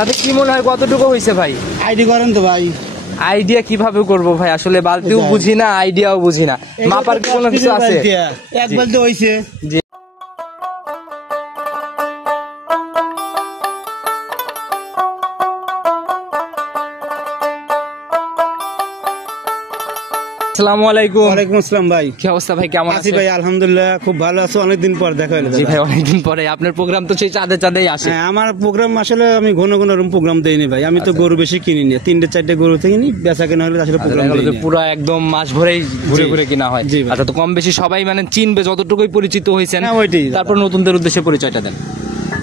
তাতে কি মনে হয় কতটুকু হয়েছে ভাই? আইডি করেন তো ভাই। আইডিয়া কিভাবে করব ভাই, আসলে বালতিও বুঝি না আইডিয়াও বুঝি না, মাপার কোনো কিছু আছে? এক বালতি হইছে। আসসালামু আলাইকুম। ওয়ালাইকুম আসসালাম ভাই। কি অবস্থা ভাই, কেমন আছেন? ভাই আলহামদুলিল্লাহ খুব ভালো আছি, অনেকদিন পর দেখা হলো। জি ভাই, অনেকদিন পরে। আপনার প্রোগ্রাম তো সেই চাঁদে আসে। হ্যাঁ, আমার প্রোগ্রাম আসলে আমি ঘন ঘন প্রোগ্রাম দেইনি ভাই, আমি তো গরু বেশি কিনি না, 3-4 গরু থেকে নি, বেচা কেনা হলে আসলে প্রোগ্রাম দেই না। পুরো একদম মাস ভরেই ঘুরে ঘুরে কিনা হয়। আচ্ছা, তো কম বেশি সবাই মানে চিনবে যতটুকুই পরিচিত হয়েছেন। তারপর নতুনদের উদ্দেশ্যে পরিচয়টা দেন।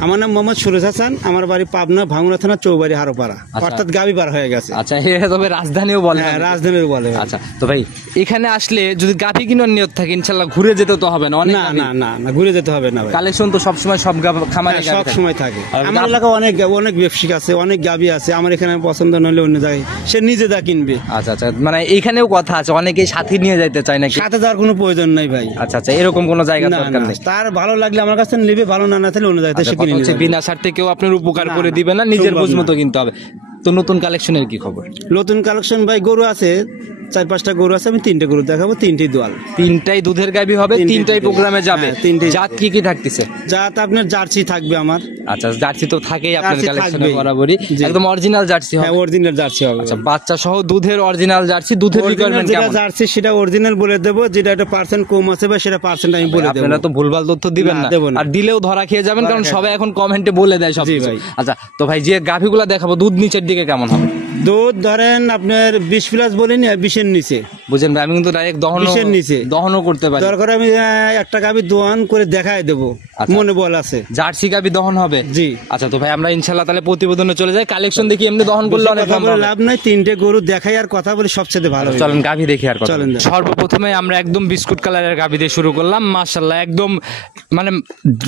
আমার নাম মোহাম্মদ সুরেশ হাসান, আমার বাড়ি পাবনা ভাঙুরা থানা চৌবাড়ি হারোপাড়া, অর্থাৎ গাভীপাড়া হয়ে গেছে। আচ্ছা, তবে রাজধানীও বলে। হ্যাঁ, রাজধানীও বলে। আচ্ছা, তো ভাই এখানে আসলে যদি গাভী কিনার নিয়ত থাকে ইনশাআল্লাহ ঘুরে যেতে তো হবে না? না না না না, ঘুরে যেতে হবে না ভাই। কালেকশন তো সবসময় সব খামারে সব সময় থাকে। আমার এলাকায় অনেক ব্যবসায়িক আছে, অনেক গাভী আছে, আমার এখানে পছন্দ নইলে অন্য জায়গায় সে নিজে দা কিনবে। আচ্ছা আচ্ছা, মানে এইখানেও কথা আছে, অনেকেই সাথে নিয়ে যাইতে চায় নাকি? সাথে যাওয়ার কোনো প্রয়োজন নাই ভাই। আচ্ছা আচ্ছা, এরকম কোনো জায়গা দরকার নেই। তার ভালো লাগলে আমার কাছে নিবে, ভালো না থাকলে অন্য জায়গায় সে কিনে নিবে। বিনা স্বার্থে কেউ আপনার উপকার করে দিবে না, নিজের বুঝ মতো কিনতে হবে। তো নতুন কালেকশনের কি খবর? নতুন কালেকশন ভাই গরু আছে 4-5টা গরু আছে, আমি 3টে গরু দেখাবো, 3টেই দোয়াল, 3টাই দুধের গাভী হবে, 3টাই প্রোগ্রামে যাবে। 3টে জাত কি কি থাকতেছে? জাত আপনার জার্সি থাকবে আমার। আচ্ছা, জার্সি তো থাকেই আপনার কালেকশনে বরাবরই, একদম অরিজিনাল জার্সি হবে। হ্যাঁ, অরিজিনাল জার্সি হবে। আচ্ছা, বাচ্চা সহ দুধের অরিজিনাল জার্সি। দুধের রিকোয়ারমেন্ট কেমন? জার্সি সেটা অরিজিনাল বলে দেব, যেটা একটা পার্সেন্ট কম আছে বা সেটা পার্সেন্ট আমি বলে দেব। আপনারা তো ভুলভাল তথ্য দিবেন না, আর দিলেও ধরা খেয়ে যাবেন, কারণ সবাই এখন কমেন্টে বলে দেয় সব কিছু। আচ্ছা, তো ভাই যে গাভীগুলা দেখাবো দুধ নিচের দিকে কেমন হবে? দুধ ধরেন আপনার 20+ বলিনি, 20-এর নিচে। বুঝেন ভাই, আমি কিন্তু ডাইরেক্ট দহনও করতে পারি। দরকার আমি একটা গাভী দহন করে দেখায় দেবো, মনে বল আছে। জার্সি গাভী দহন হবে? জি। আচ্ছা, তো ভাই আমরা ইনশাআল্লাহ তাহলে প্রতিবেদনে চলে যাই। কালেকশন দেখি, এমনি দহন করলে অনেক লাভ নাই, 3টে গরু দেখাই আর কথা বলি সবচেয়ে ভালো। চলেন গাভী দেখি আর কথা। সর্বপ্রথমে আমরা একদম বিস্কুট কালারের গাভী দিয়ে শুরু করলাম। মাশাআল্লাহ, একদম মানে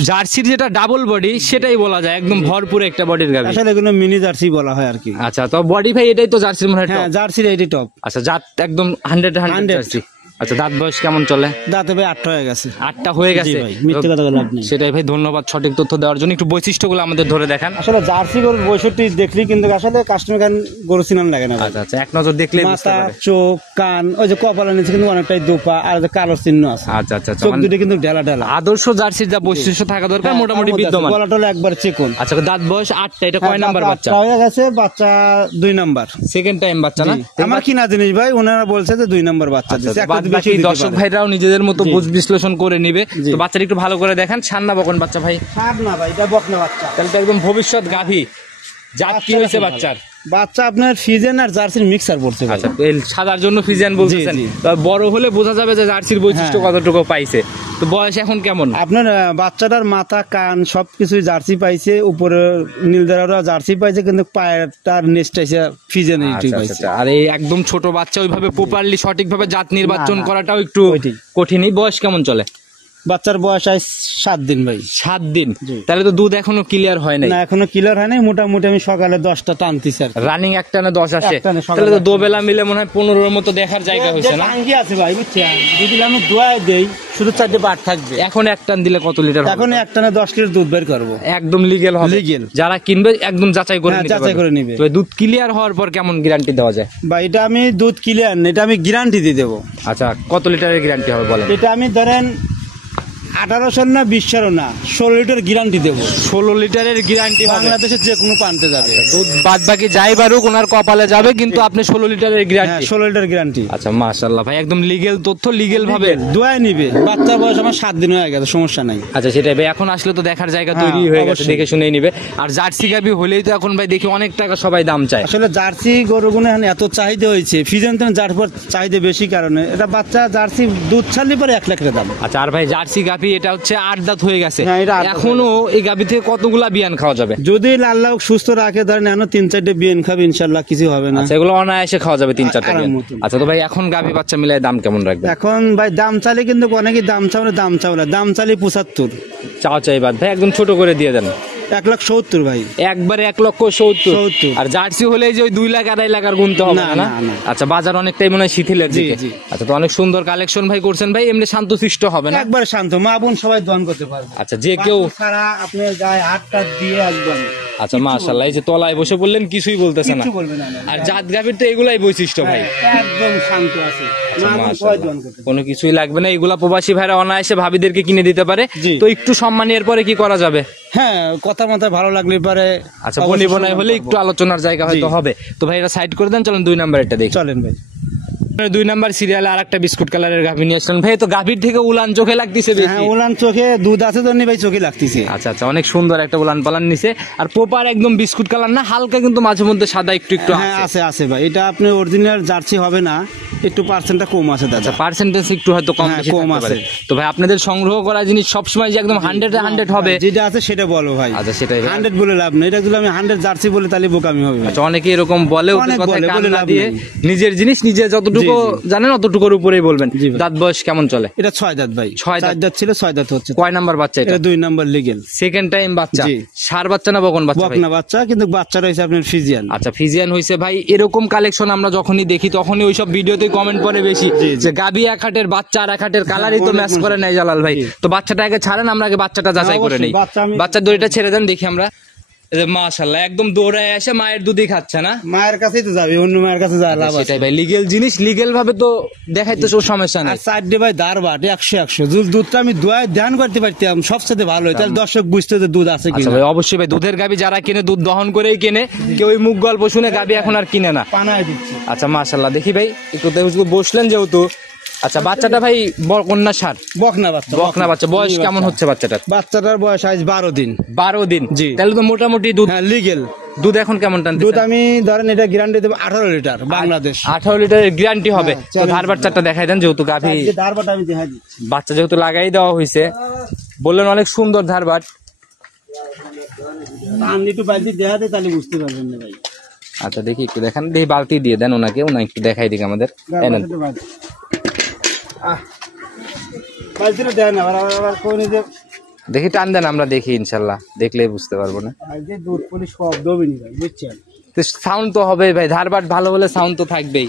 জার্সির যেটা ডাবল বডি সেটাই বলা যায়, একদম ভরপুর একটা বডির গাভী। আসলে এগুলো মিনি জার্সি বলা হয় আর কি। আচ্ছা, তো বডি ভাই এটাই তো জার্সির মনে হয়? হ্যাঁ, জার্সির এটাই টপ। আচ্ছা, জাত একদম 100 জার্সি। আচ্ছা, দাঁত বয়স কেমন চলে? দাঁতে ভাই 8টা হয়ে গেছে। 8টা হয়ে গেছে ভাই, মিথ্যে কথা লাভ নেই। সেটাই ভাই, ধন্যবাদ সঠিক তথ্য দেওয়ার জন্য। একটু বৈশিষ্ট্যগুলো আমাদের ধরে দেখান। আসলে জার্সি গরুর বৈশিষ্ট্য দেখলি কিন্তু আসলে কাস্টমার গরু চিনান লাগে না। আচ্ছা আচ্ছা, এক নজর দেখলে মাথা, চোখ, কান, ওই যে কপালের নিচে কিন্তু অনেকটাই দোপা আর যে কালো চিহ্ন আছে। আচ্ছা আচ্ছা, চোখ দুটো কিন্তু ঢেলা ঢেলা। আদর্শ জার্সির যা বৈশিষ্ট্য থাকা দরকার মোটামুটি বিদ্যমান। গলাটলে একবার চিকন। আচ্ছা, দাঁত বয়স 8টা। এটা কয় নাম্বার বাচ্চা? হয়ে গেছে বাচ্চা 2 নাম্বার, সেকেন্ড টাইম বাচ্চা না? আমার কিনা জিনিস ভাই, ওনারা বলছে যে 2 নাম্বার বাচ্চা দিয়েছে। বাকি দর্শক ভাইরাও নিজেদের মতো বুঝ বিশ্লেষণ করে নিবে। তো বাচ্চাটা একটু ভালো করে দেখান। ছান্না বকন বাচ্চা ভাই? না ভাই, এটা বকনা বাচ্চা। তাহলে তো একদম ভবিষ্যৎ গাভী। জাত কি হয়েছে বাচ্চার? বাচ্চা আপনার ফিজেন আর জার্সির মিক্সার পড়ছে। আচ্ছা, সাদার জন্য ফিজিয়ান বলছেন, বড় হলে বোঝা যাবে যে জার্সির বৈশিষ্ট্য কতটুকু পাইছে। তো বয়স এখন কেমন? আপনার বাচ্চাটার মাথা, কান সবকিছুই জার্সি পাইছে, উপরে নীলদারা জার্সি পাইছে, কিন্তু পায়েরটার নেস্ট আছে ফিজেন পাইছে। আর এই একদম ছোট বাচ্চা ওইভাবে প্রপারলি সঠিকভাবে জাত নির্বাচন করাটাও একটু কঠিনই। বয়স কেমন চলে? বাচ্চার বয়স 7 দিন ভাই। 7 দিন? তাহলে তো দুধ এখনো ক্লিয়ার হয় নাই? না, এখনো ক্লিয়ার হয় নাই। মোটামুটি আমি সকালে 10টা টানতেছি আর রানিং একটানে 10 আসে। তাহলে তো দুবেলা মিলে মনে হয় 15-এর মতো দেখার জায়গা হয়েছে না? টাঙ্গি আছে ভাই, বুঝছেন? যদি আমি দোয়ায় দেই শুধু 4টে বাট থাকবে। এখন এক টান দিলে কত লিটার? এখন এক টানে 10 লিটার দুধ বের করব। একদম লিগ্যাল হবে? লিগ্যাল। যারা কিনবে একদম যাচাই করে নিবে। তো দুধ ক্লিয়ার হওয়ার পর কেমন গ্যারান্টি দেওয়া যায়? ভাই এটা আমি দুধ ক্লিয়ার না, এটা আমি গ্যারান্টি দিয়ে দেবো। আচ্ছা, কত লিটারের গ্যারান্টি হবে বলেন? এটা আমি ধরেন 1800 না 2000 না 16 লিটার গ্যারান্টি দেবো। 16 লিটারের গ্যারান্টি বাংলাদেশে যে কোনো প্রান্তে যাবে। দুধ বাদ বাকি যাই বারুক ওনার কপালে যাবে, কিন্তু আপনি 16 লিটারের গ্যারান্টি? 16 litre guarantee. আচ্ছা, মাশাআল্লাহ ভাই, একদম লিগ্যাল তথ্য, লিগ্যাল ভাবে দোয়ায় নিবে। বাচ্চা বয়স আমার 7 দিন হয়ে গেছে, সমস্যা নাই। আচ্ছা, সেটাই ভাই, এখন আসলে তো দেখার জায়গা তৈরি হয়ে গেছে, দেখে শুনেই নিবে। আর জার্সি গাভী হলেই তো এখন ভাই দেখি অনেক টাকা সবাই দাম চায়। আসলে জার্সি গরুগুলো এখন এত চাহিদা হয়েছে, ফিজেন জার্সি পর চাহিদা বেশি কারণে এটা বাচ্চা জার্সি দুধ ছাড়লে পরে 1 লাখ টাকা দাম। আচ্ছা, আর ভাই জার্সি গাভী এটা হচ্ছে 8 দাঁত হয়ে গেছে, এখনো এই গাভী থেকে কতগুলা বিয়ান খাওয়া যাবে? যদি আল্লাহ সুস্থ রাখে ধরেন এখন 3-4টে বিয়ান খাবে, ইনশাআল্লাহ কিছু হবে না। আচ্ছা, এগুলো অনায়াসে খাওয়া যাবে 3-4টা বিয়ান। আচ্ছা, তো ভাই এখন গাভী বাচ্চা মিলাই দাম কেমন রাখবে? এখন ভাই দাম চালে কিন্তু অনেকে দাম চাওলে দাম চালে 75 চাই বাদ ভাই, একদম ছোট করে দিয়ে দেন। 1,70,000 ভাই, একবারে 1,70,000। আর জার্সি হলে যে ওই 2 লাখ 2.5 লাখ আর গুনতে হবে না? আচ্ছা, বাজার অনেকটাই মনে হয় শিথিলের দিকে। আচ্ছা, তো অনেক সুন্দর কালেকশন ভাই করছেন ভাই, এমনি শান্তশিষ্ট হবে না? একবারে শান্ত, মা বোন সবাই দোয়ান করতে পারবে। আচ্ছা, যে কেউ সারা আপনি গায়ে হাতটা দিয়ে আসবেন। আচ্ছা মাশাআল্লাহ, এই যে তলায় বসে বললেন কিছুই বলতেছে না। কিচ্ছু বলবে না, না। আর জাত গাভীর তো এগুলাই বৈশিষ্ট্য ভাই। একদম শান্ত আছে, আচ্ছা, না কোনো মাশাআল্লাহ। ভয় দোয়ান করতে। কোনো কিছুই লাগবে না, এগুলা প্রবাসী ভাইরা অনায়াসে ভাবিদেরকে কিনে দিতে পারে। জি। তো একটু সম্মানী এরপরে কি করা যাবে? হ্যাঁ, কথা মাথায় ভালো লাগলে পারে। আচ্ছা, বনি বনাই হলে একটু আলোচনার জায়গা হয়তো জি। হবে। তো ভাই এটা সাইড করে দেন, চলেন 2 নাম্বার এটা দেখি। চলেন ভাই। 2 নাম্বার সিরিয়ালে আরেকটা বিস্কুট কালারের গাভী নিয়ে আসলেন ভাই। তো গাভীর থেকে উলান চোখে লাগতেছে বেশি। হ্যাঁ, উলান চোখে দুধ আছে তো ভাই, চোখে লাগতেছে। আচ্ছা আচ্ছা, অনেক সুন্দর একটা উলান পালান নিছে। আর প্রপার একদম বিস্কুট কালার না, হালকা কিন্তু মাঝে মধ্যে সাদা একটু একটু হ্যাঁ, আছে। আছে আছে ভাই। এটা আপনি অরিজিনাল জার্সি হবে না, একটু পার্সেন্টটা কম আছে দাদা। আচ্ছা, পার্সেন্টেজ একটু হয়তো কম হ্যাঁ, বেশি কম থাকতে পারে। আছে। তো ভাই আপনাদের সংগ্রহ করা জিনিস সবসময় যে একদম 100 হবে? যেটা আছে সেটা বলো ভাই। আচ্ছা, সেটাই ভাই। 100 বলে লাভ নেই। এটা যদি আমি 100 জার্সি বলে তাহলে বোকামি হবে ভাই। আচ্ছা, অনেকে এরকম বলে, ওদের অনেক কথায় বলে, কান বলে না লাভ দিয়ে নেই। নিজের জিনিস নিজে যতটুকু জি, জি। জানেন অতটুকুর উপরেই বলবেন। জি ভাই। দাঁত বয়স কেমন চলে? এটা 6 দাঁত ভাই। 6 দাঁত। 4 দাঁত ছিল, 6 দাঁত হচ্ছে। কয় নাম্বার বাচ্চা এটা? এটা 2 নাম্বার লিগেল। সেকেন্ড টাইম বাচ্চা? জি। সার বাচ্চা না বকন বাচ্চা ভাই? বকনা বাচ্চা, কিন্তু বাচ্চাটা হইছে আপনার ফিজিয়ান। আচ্ছা, ফিজিয়ান হইছে ভাই। এরকম কালেকশন আমরা যখনই দেখি তখনই ওইসব ভিডিওতে কমেন্ট করে বেশি জি, জি। যে গাবি এক হাটের বাচ্চা আর এক হাটের কালারই তো অনেক ম্যাচ মানুষ- করে নাই জালাল ভাই। জি। তো বাচ্চাটা আগে ছাড়েন, আমরা আগে বাচ্চাটা যাচাই করে অবশ্যই, নেই। বাচ্চা আমি- বাচ্চার দড়িটা ছেড়ে দেন দেখি আমরা। এই যে মাশাআল্লাহ, একদম দৌড়ায় এসে মায়ের দুধই খাচ্ছে না? মায়ের কাছেই তো যাবে, অন্য মায়ের কাছে যা লাভ আছে। সেটাই ভাই, লিগেল জিনিস লিগেল ভাবে তো দেখাইতে কোনো সমস্যা আর নাই। 4 ডে ভাই দার বাট 100 দুধটা আমি দোয়ায় ধ্যান করতে পারতাম, সবচেয়ে ভালো হয়। তাহলে দর্শক বুঝতে যে দুধ আছে আচ্ছা কিনা। ভাই, অবশ্যই ভাই, দুধের গাবি যারা কিনে দুধ দহন করেই কিনে, কেউ ওই মুখ গল্প শুনে গাবি এখন আর কিনে না। পানায় দিচ্ছি। আচ্ছা মাশাআল্লাহ, দেখি ভাই একটু যেহেতু বসলেন যেহেতু। আচ্ছা, বাচ্চাটা ভাই কন্যা সার? বকনা বাচ্চা। বকনা বাচ্চা। বয়স কেমন হচ্ছে বাচ্চাটার? বাচ্চাটার বয়স আজ 12 দিন। 12 দিন? জি। তাহলে তো মোটামুটি দুধ হ্যাঁ, লিগেল দুধ এখন কেমন টানতেছে? দুধ আমি ধরেন এটা গ্যারান্টি দেবো 18 লিটার বাংলাদেশ। 18 লিটারের গ্যারান্টি হবে। হ্যাঁ, তো চলেন। ধার বাচ্চাটা দেখাই দেন, যেহেতু গাভী যে দার বাট আমি দেখা দিচ্ছি। বাচ্চা যেহেতু লাগাই দেওয়া হয়েছে, বললেন অনেক সুন্দর ধারবাট। আমি একটু বালতি দেখা দেয় তাহলে বুঝতে পারবেন না ভাই। আচ্ছা, দেখি একটু দেখান, দেখি বালতি দিয়ে দেন ওনাকে, ওনা একটু দেখাই দিক আমাদের। এনেন। বালতিটা দেয় না, আবার কোন যে দেখি টান দেন, আমরা দেখি, ইনশাল্লাহ দেখলেই বুঝতে পারবো না। আজকে দুধ পুলি শব্দ হবেনি ভাই, বুঝছেন? তো সাউন্ড তো হবে ভাই, ধারবাট ভালো হলে সাউন্ড তো থাকবেই।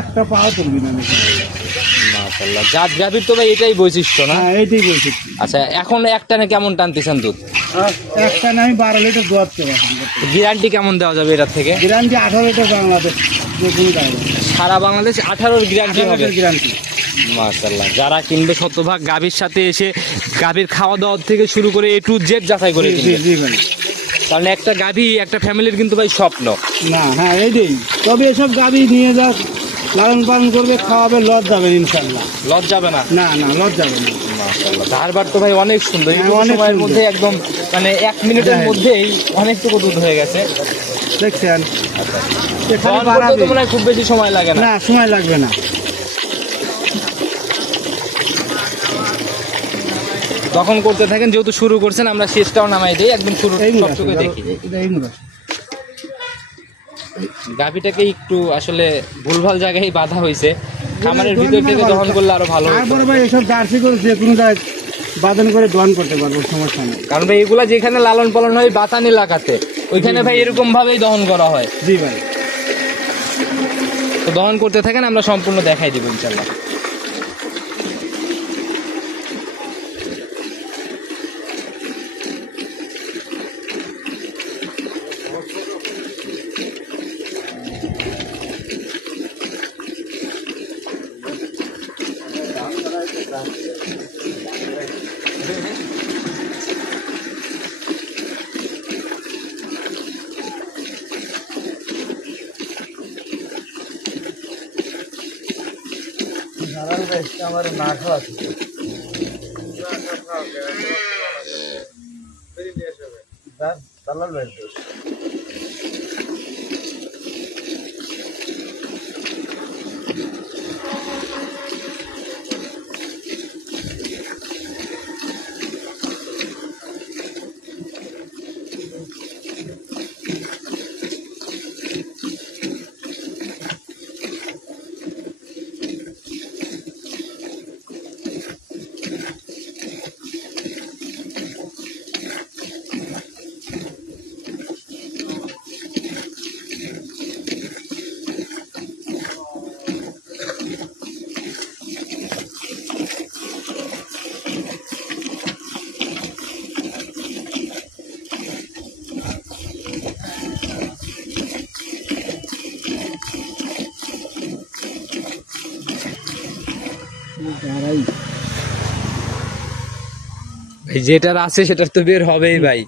একটা পাও তুলবি না নাকি? মাশাআল্লাহ, জাত গাভীর তো ভাই এটাই বৈশিষ্ট্য না? হ্যাঁ, এইটাই বলছি। আচ্ছা, এখন একটানে কেমন টানতেছেন দুধ? একটা না আমি 12 লিটার দুধ পেয়ে গ্যারান্টি কেমন দেওয়া যাবে এটার থেকে? গ্যারান্টি 18 লিটার বাংলাদেশ, যে কোনো গাড়ি সারা বাংলাদেশ 18 গ্যারান্টি হবে? গ্যারান্টি। মাশাআল্লাহ, যারা কিনবে শতভাগ গাভীর সাথে এসে গাভীর খাওয়া দাওয়া থেকে শুরু করে A to Z যাচাই করে জি কিনবে। জি ভাই। কারণ একটা গাভী একটা ফ্যামিলির কিন্তু ভাই স্বপ্ন। না, হ্যাঁ এইটাই। তবে এসব গাবি নিয়ে যা লালন পালন করবে, খাওয়াবে, লজ যাবে ইনশাল্লাহ। লস যাবে না? না না, লজ যাবে না। মাশাআল্লাহ, ধারবার তো ভাই অনেক সুন্দর। হ্যাঁ, একটু অনেক সময়ের সুন্দর। মধ্যে একদম মানে 1 মিনিটের হ্যাঁ। মধ্যেই অনেকটুকু দুধ হয়ে গেছে। দেখছেন, এখানে দহন করতে বাড়াবে তো মনে হয় খুব বেশি সময় লাগে না। না, সময় লাগবে না। তখন করতে থাকেন, যেহেতু শুরু করছেন আমরা শেষটাও নামাই দিই, একদম শুরু এই মুড়া, সবটুকু দেখি। এই মুড়া। গাভীটাকে একটু আসলে ভুলভাল জায়গায় বাঁধা হয়েছে, খামারের ভিতর থেকে দহন করলে আরো ভালো হতো। তারপরে ভাই এসব জার্সি করে যে কোনো জায়গায় বাদন করে দহন করতে পারবো, সমস্যা নেই। কারণ ভাই এগুলা যেখানে লালন পালন হয় বাতান এলাকাতে, ওইখানে ভাই এরকম ভাবেই দহন করা হয়। জি ভাই। তো দহন করতে থাকেন, আমরা সম্পূর্ণ দেখাই দিব ইনশাল্লাহ। আমার না খাওয়া ভাই যেটার আছে সেটার তো বের হবেই ভাই।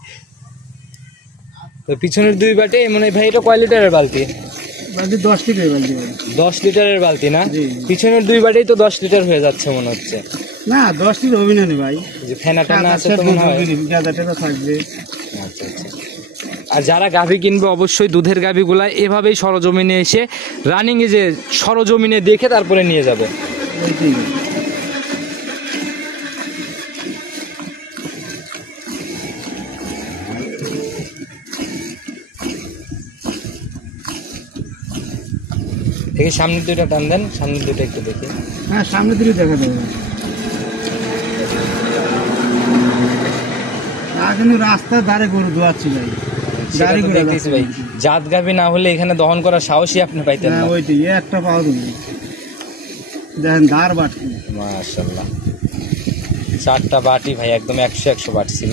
তো পিছনের 2 বাটে মানে ভাই এটা কয় লিটারের বালতি? 10 লিটারের বালতি। 10 লিটারের বালতি না? পিছনের 2 বাটেই তো 10 লিটার হয়ে যাচ্ছে মনে হচ্ছে। না 10 লিটার হবে না ভাই, যে ফেনা টেনা আছে তো মনে হয় গাদাটা থাকবে। আচ্ছা আচ্ছা। আর যারা গাভী কিনবে অবশ্যই দুধের গাভীগুলা এভাবেই সরজমিনে এসে রানিং এ যে সরজমিনে দেখে তারপরে নিয়ে যাবে। দেখি সামনের 2টা টান দেন, সামনের 2টা একটু দেখি। হ্যাঁ সামনে দিকে দেখা যাবে। কিন্তু রাস্তার ধারে গরু দোয়াচ্ছি ভাই, গাড়ি করে দেখতেছি ভাই। জাত গাভী না হলে এখানে দহন করার সাহসই আপনি পাইতেন না। ওইটাই একটা পাওয়া যাবে, দেখেন ধার বাটি মাশাআল্লাহ 4টা বাটি ভাই একদম 100 বাটি ছিল।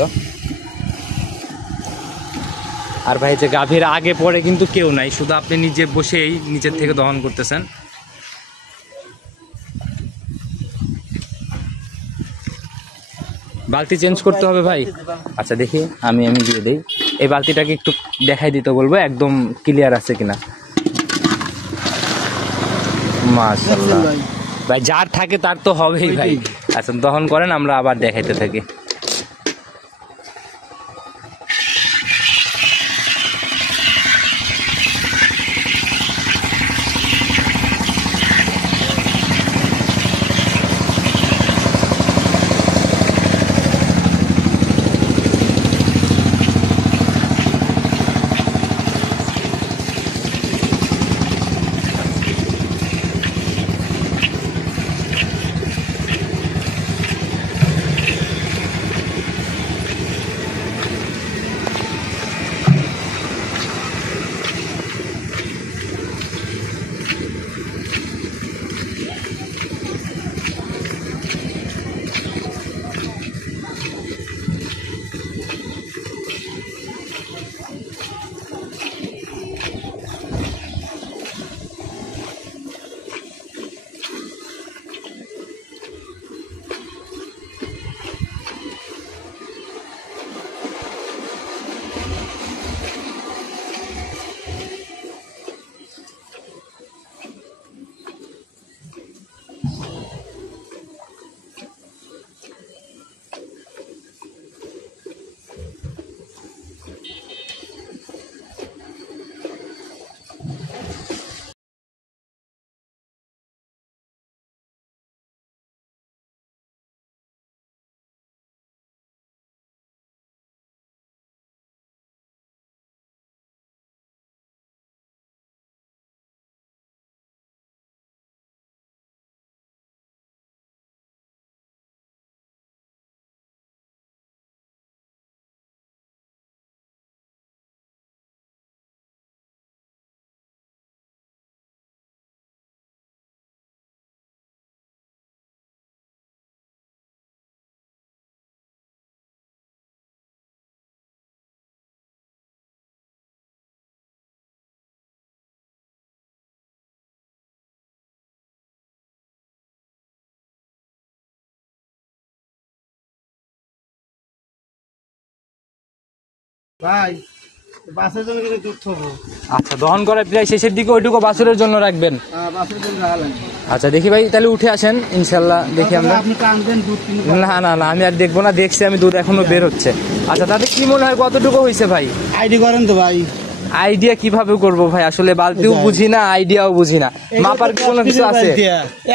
আর ভাই যে গাভীর আগে পরে কিন্তু কেউ নাই, শুধু আপনি নিজে বসেই নিচের থেকে দহন করতেছেন। বালতি চেঞ্জ করতে হবে ভাই? আচ্ছা দেখি আমি দিয়ে দেই। এই বালতিটাকে একটু দেখাই দিতে বলবো একদম ক্লিয়ার আছে কিনা। মাশাআল্লাহ ভাই যার থাকে তার তো হবেই ভাই। আচ্ছা দহন করেন, আমরা আবার দেখাইতে থাকি। ভাই বাসের জন্য কিন্তু দুধ থবো। আচ্ছা দহন করার প্রায় শেষের দিকে ওইটুকু বাছুরের জন্য রাখবেন? বাসের জন্য রাখলাম। আচ্ছা দেখি ভাই তাহলে উঠে আসেন ইনশাল্লাহ, দেখি আমরা। আপনি টানবেন দুধ? না না না আমি আর দেখবো না, দেখছি আমি দুধ এখনো বের হচ্ছে। আচ্ছা তাতে কি মনে হয় কতটুকু হয়েছে ভাই? আইডি করেন তো ভাই। আইডিয়া কিভাবে করব ভাই, আসলে বালতিও বুঝি না আইডিয়াও বুঝি না। মাপার কি কোনো কিছু আছে?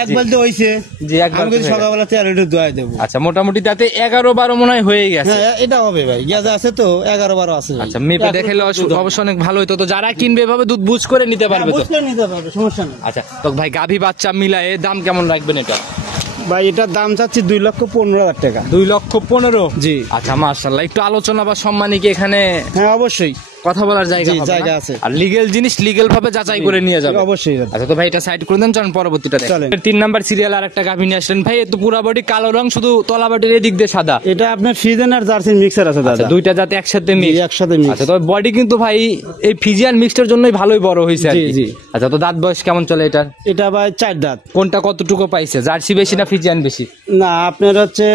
এক বালতি হইছে জি, এক বালতি সকালবেলা 13 লিটার দোয়াই দেব। আচ্ছা মোটামুটি তাতে 11-12 মনে হয় হয়ে গেছে। হ্যাঁ এটা হবে ভাই, গ্যাস আছে তো 11-12 আছে। আচ্ছা মেপে দেখাইলে অবশ্য অনেক ভালো হতো, তো যারা কিনবে এভাবে দুধ বুঝ করে নিতে পারবে তো? বুঝলে নিতে পারবে, সমস্যা নেই। আচ্ছা তো ভাই গাভী বাচ্চা মিলায়ে দাম কেমন রাখবেন এটা? ভাই এটার দাম চাচ্ছি 2,15,000 টাকা। 2,15,000? জি। আচ্ছা মাশাআল্লাহ, একটু আলোচনা বা সম্মানী কি এখানে? হ্যাঁ অবশ্যই। কথা বলার জায়গা জি, হবে জায়গা না? আছে। আর লিগ্যাল জিনিস লিগ্যাল ভাবে যাচাই করে নিয়ে যাবে অবশ্যই আচ্ছা তো ভাই এটা সাইড করে দেন, চলেন পরবর্তীটা দেখেন। চলেন। 3 নাম্বার সিরিয়াল আর একটা গাভী নিয়ে আসলেন ভাই, এ তো পুরা বডি কালো রং, শুধু তলা বাটির এদিক দিয়ে সাদা। এটা আপনার ফিজেন আর জার্সির মিক্সার আছে দাদা, দুইটা জাতে একসাথে জি, মিক্স। একসাথে mix। আচ্ছা তো বডি কিন্তু ভাই এই ফিজিয়ান মিক্সটার জন্যই ভালোই বড় হয়েছে আর জি, কি। জি। আচ্ছা তো দাঁত বয়স কেমন চলে এটা? এটা ভাই 4 দাঁত। কোনটা কতটুকু পাইছে, জার্সি বেশি না ফিজিয়ান বেশি? না আপনার হচ্ছে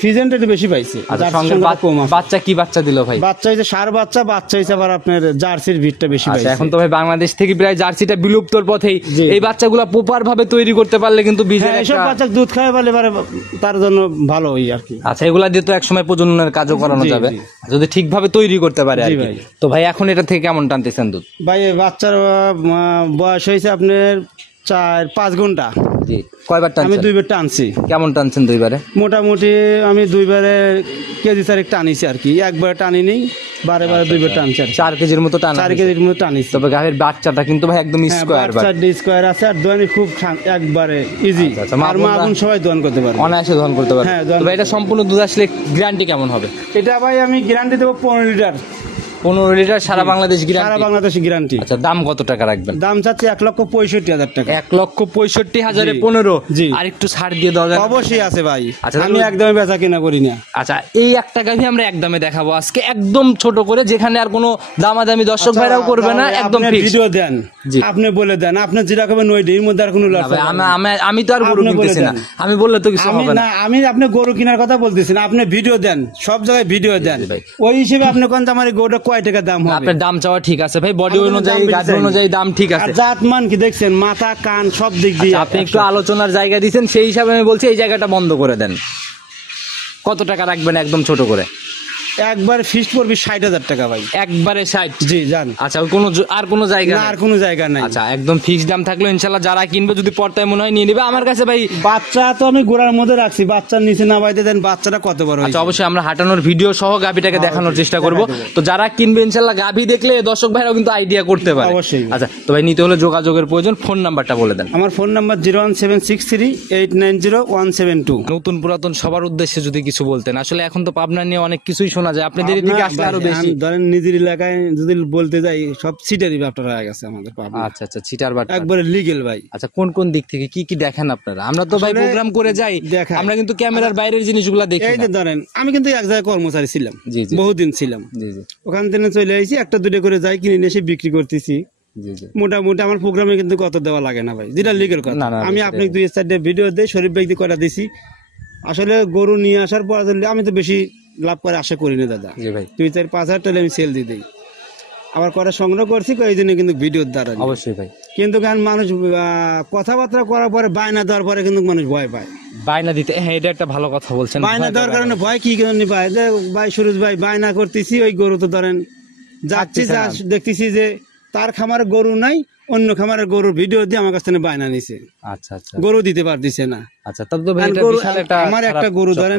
ফিজেনটা একটু বেশি পাইছে, আচ্ছা জার্সির সঙ্গে সঙ্গে কম আছে। বাচ্চা কি বাচ্চা দিল ভাই? বাচ্চা হইছে সার বাচ্চা, বাচ্চা হইছে আবার আপনার জার্সির ভিটটা বেশি আচ্ছা পাইছে। এখন তো ভাই বাংলাদেশ থেকে প্রায় জার্সিটা বিলুপ্তর পথেই, জি। এই বাচ্চাগুলো প্রপার ভাবে তৈরি করতে পারলে কিন্তু বীজের হ্যাঁ, এইসব একটা- বাচ্চা দুধ খায় বলে এবারে তার জন্য ভালো হই আর কি। আচ্ছা এগুলা দিয়ে তো একসময় প্রজননের কাজও করানো জি, যাবে জি। যদি ঠিকভাবে তৈরি করতে পারে আর জি কি। ভাই। তো ভাই এখন এটা থেকে কেমন টানতেছেন দুধ? ভাই এই বাচ্চার বয়স হয়েছে আপনার 4-5 ঘন্টা। জি কয়বার আমি টানছেন? 2 বার টানছি। কেমন টানছেন দুইবারে? মোটামুটি আমি 2 বারে কেজি 4 টানিছি আর কি, একবার টানি নেই, বারে বারে 2 বার টানছি আর কি। 4 কেজির মতো টানা 4 হয়েছে। কেজির মতো টানিছি। তবে গাভীর বাচ্চাটা কিন্তু ভাই একদম হ্যাঁ, স্কোয়ার বাচ্চার স্কোয়ার আছে আর দোয়ানি খুব একবারে ইজি, আচ্ছা, আচ্ছা, মা আর মা বোনরা- বোন সবাই দোয়ান করতে পারে। অনায়াসে দহন করতে পারে। হ্যাঁ, দহন তবে এটা সম্পূর্ণ দুধ আসলে গ্যারান্টি কেমন হবে? এটা ভাই আমি গ্যারান্টি দেবো 15 লিটার, 15 লিটার সারা বাংলাদেশ সারা গ্যারান্টি। বাংলাদেশ গ্যারান্টি। আচ্ছা দাম কত টাকা রাখবেন? দাম চাচ্ছি 1,65,000 টাকা। 1,65,000 জি। 15। জি। আর একটু ছাড় দিয়ে দেওয়া যায় না? অবশ্যই আছে ভাই, আচ্ছা, আমি তাহলে- একদমই বেচা কিনা করি না। আচ্ছা এই একটা গাভী আমরা একদমে দেখাবো আজকে, একদম ছোট করে, যেখানে আর কোনো দামাদামি দর্শক ভাইরাও করবে না, একদম আপনি ফিক্স। ভিডিও দেন, জি। আপনি বলে দেন, আপনি যেটা করবেন ওইটাই, এর মধ্যে আর কোনো লস হবে না। আমি তো আর গরু আপনি বলে কিনতেছি না, দেন। আমি বললে তো কিছু আমি হবে না। না, আমি আপনি গরু কেনার কথা বলতেছি না, আপনি ভিডিও দেন, সব জায়গায় ভিডিও দেন, জি ভাই। ওই হিসেবে আপনি কোন আমার এই গরুটা কয় টাকা দাম হবে। আপনার দাম চাওয়া ঠিক আছে ভাই, বডি আমি কোনো অনুযায়ী দাম বেশি গাছ চাইনি। অনুযায়ী দাম ঠিক আর আছে। জাত মান কি দেখছেন, মাথা কান সব দিক দিয়ে আচ্ছা, আপনি একটু আলোচনার জায়গা দিচ্ছেন, সেই হিসাবে আমি বলছি এই জায়গাটা বন্ধ করে দেন। কত টাকা রাখবেন একদম ছোট করে? একবার ফিক্সড করবি 60,000 টাকা ভাই। একবারে 60? জি জান। আচ্ছা ওই আর কোনো জায়গা না নেই? আর কোনো জায়গা নাই। আচ্ছা একদম ফিক্সড দাম থাকলো, ইনশাল্লাহ যারা কিনবে যদি পর্তায় মনে হয় নিয়ে নিবে আমার কাছে ভাই। বাচ্চা তো আমি গোড়ার মধ্যে রাখছি, বাচ্চার নিচে না বাইতে দেন, বাচ্চাটা কত বড় আচ্ছা হয়েছে। অবশ্যই আমরা হাঁটানোর ভিডিও সহ গাভিটাকে দেখানোর চেষ্টা করব। দেখাই দেবো। তো যারা কিনবে ইনশাল্লাহ গাভি দেখলে দর্শক ভাইরাও কিন্তু আইডিয়া করতে পারে। অবশ্যই। আচ্ছা তো ভাই নিতে হলে যোগাযোগের প্রয়োজন, ফোন নাম্বারটা বলে দেন। আমার ফোন নাম্বার 01763890172। নতুন পুরাতন সবার উদ্দেশ্যে যদি কিছু বলতেন, আসলে এখন তো পাবনা নিয়ে অনেক কিছুই শোনা যায়, আপনাদের এদিকে আসলে আরো বেশি। ধরেন নিজের এলাকায় যদি বলতে যাই, সব সিটারি ব্যাপার হয়ে গেছে আমাদের পাবনা। আচ্ছা আচ্ছা চিটার বাট। একবারে লিগেল ভাই। আচ্ছা কোন কোন দিক থেকে কি কি দেখেন আপনারা? আমরা তো ভাই আসলে প্রোগ্রাম করে যাই, দেখাই। আমরা কিন্তু ক্যামেরার বাইরের জিনিসগুলো দেখি এই না। যে ধরেন আমি কিন্তু এক জায়গায় কর্মচারী ছিলাম, জি, জি। বহুদিন ছিলাম, জি জি ওখান থেকে চলে আসি, একটা দুটো করে যাই কিনে নিয়ে এসে বিক্রি করতেছি। জি জি। মোটামুটি আমার প্রোগ্রামে কিন্তু কত দেওয়া লাগে না ভাই, যেটা লিগেল কথা। না, না, আমি সেটাই। আপনি 2-4টা ভিডিও দেই, শরীফ ভাই করা দিছি। আসলে গরু নিয়ে আসার পর আমি তো বেশি লাভ করে আশা করি না দাদা, জি ভাই 2-4-5 হাজার টাকা আমি সেল দিয়ে দিই, আবার করে সংগ্রহ করছি, এই জন্য কিন্তু ভিডিওর দ্বারা। অবশ্যই ভাই। কিন্তু কারণ মানুষ কথাবার্তা করার পরে, বায়না দেওয়ার পরে কিন্তু মানুষ ভয় পায়। বায়না দিতে, হ্যাঁ এটা একটা ভালো কথা বলছেন। বায়না দেওয়ার কারণে ভয় কি কারণে পায়, যে ভাই সুরজ ভাই বায়না করতেছি, ওই গরু তো ধরেন যাচ্ছি, পাচ্ছেন না। দেখতেছি যে তার খামারে গরু নাই, অন্য খামারের গরুর ভিডিও দিয়ে আমার কাছ থেকে বায়না নিছে, আচ্ছা আচ্ছা গরু দিতে পারতেছে না। আচ্ছা তবে তো ভাই আর এটা গরু, বিশাল একটা আমার একটা খারাপ গরু চক্র। ধরেন,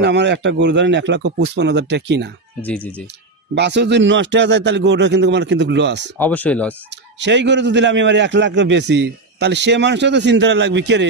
1,55,000 টাকা কিনা, জি জি জি বাছুর যদি নষ্ট হয়ে যায় তাহলে গরুটা কিন্তু আমার কিন্তু লস। অবশ্যই লস। সেই গরু যদি আমি আমার 1 লাখ বেশি, তাহলে সে মানুষটা তো চিন্তা লাগবে, কে রে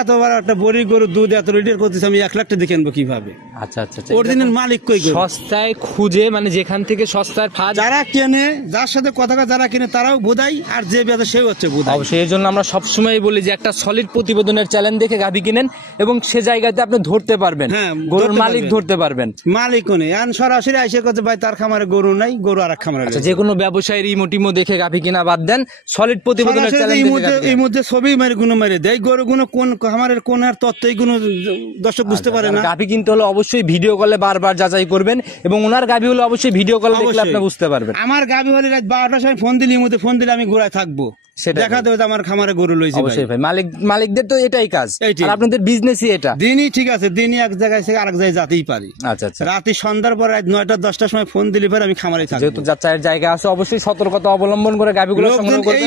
এত বড় একটা বড়ি গরু দুধ এত লিটার করতেছে, আমি 1 লাখ টাকা দেখে আনবো কিভাবে? আচ্ছা আচ্ছা আচ্ছা। অরিজিনাল মালিক কই গরু? সস্তায় খুঁজে, মানে যেখান থেকে সস্তায় ফাজ। যারা কেনে, যার সাথে কথা যারা কেনে তারাও বোধাই, আর যে বেচে সেও হচ্ছে বোধাই। অবশ্যই এর জন্য আমরা সবসময় বলি যে একটা সলিড প্রতিবেদনের চ্যানেল দেখে গাভী কিনেন, এবং সে জায়গাতে আপনি ধরতে পারবেন, হ্যাঁ, গরুর ধরতে মালিক পারবেন। ধরতে পারবেন। মালিক কোনে এখন সরাসরি আইসে কথা, ভাই তার খামারে গরু নাই, গরু আর এক খামারে আচ্ছা যে কোনো ব্যবসায়ীর ইমোটিমো দেখে গাভী কিনা বাদ দেন, সলিড প্রতিবেদনের চ্যানেল এই দেখে মধ্যে গাভী এই কিনেন। মধ্যে ছবি মেরে গুলো মেরে দেয়, গরু গুলো কোন খামারের কোন আর তত্ত্ব, এইগুলো দর্শক বুঝতে পারে না। গাভী কিনতে হলে অবশ্যই ভিডিও কলে বারবার যাচাই করবেন, এবং ওনার গাভী হলে অবশ্যই ভিডিও কল দেখলে অবশ্যই। আপনি বুঝতে পারবেন। আমার গাভী হলে রাত 12টার সময় ফোন দিলে, মধ্যে ফোন দিলে আমি ঘোড়ায় থাকবো, সেটাই দেখা দেবে যে আমার খামারে গরু লইছি ভাই। অবশ্যই ভাই, মালিকদের তো এটাই কাজ, এইটাই। আর আপনাদের বিজনেসই এটা। দিনই ঠিক আছে, দিনই এক জায়গায় থেকে আরেক জায়গায় যেতেই পারি। আচ্ছা আচ্ছা। রাতে সন্ধ্যার পর রাত 9টা-10টার সময় ফোন দিলে পরে আমি খামারে যেহেতু থাকবো। যাচাইয়ের জায়গা আছে, অবশ্যই সতর্কতা অবলম্বন করে গাভীগুলো সংগ্রহ লোকজন করবেন।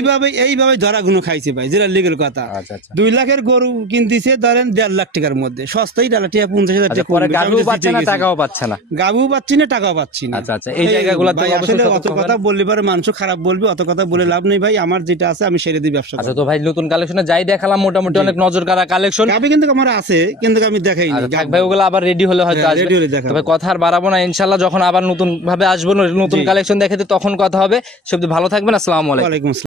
এইভাবে ধরা গুলো খাইছে ভাই, যেটা লিগেল কথা। আচ্ছা আচ্ছা 2 লাখের গরু কিনতেছে ধরেন 1.5 লাখ টাকার মধ্যে, সস্তাই 50,000 আচ্ছা, টাকা পরে কমবে। গাভিও পাচ্ছে না টাকাও পাচ্ছে না। গাভিও পাচ্ছি না, টাকাও পাচ্ছি না। আচ্ছা আচ্ছা এই জায়গাগুলোতে ভাই অবশ্যই আসলে সতর্ক অত হবেন। কথা বললে পরে মানুষ খারাপ বলবে, অত কথা বলে লাভ নেই ভাই। আমার যেটা আছে আমি সেরে দিই ব্যবসা আচ্ছা তো ভাই নতুন কালেকশনে যাই দেখালাম মোটামুটি অনেক নজর কাড়া কালেকশন। গাভি কিন্তু আমার আছে, কিন্তু আমি দেখাই আচ্ছা না। থাক ভাই, ওগুলো আবার রেডি হলে হয়তো হ্যাঁ, আসবে। ready হলে দেখাবো। তবে কথা আর বাড়াবো না, ইনশাআল্লাহ যখন আবার নতুন ভাবে আসবো, নতুন জি। কালেকশন দেখাতে তখন কথা হবে। সব ভালো থাকবেন, আসসালামু আলাইকুম। ওয়ালাইকুম আসসালাম।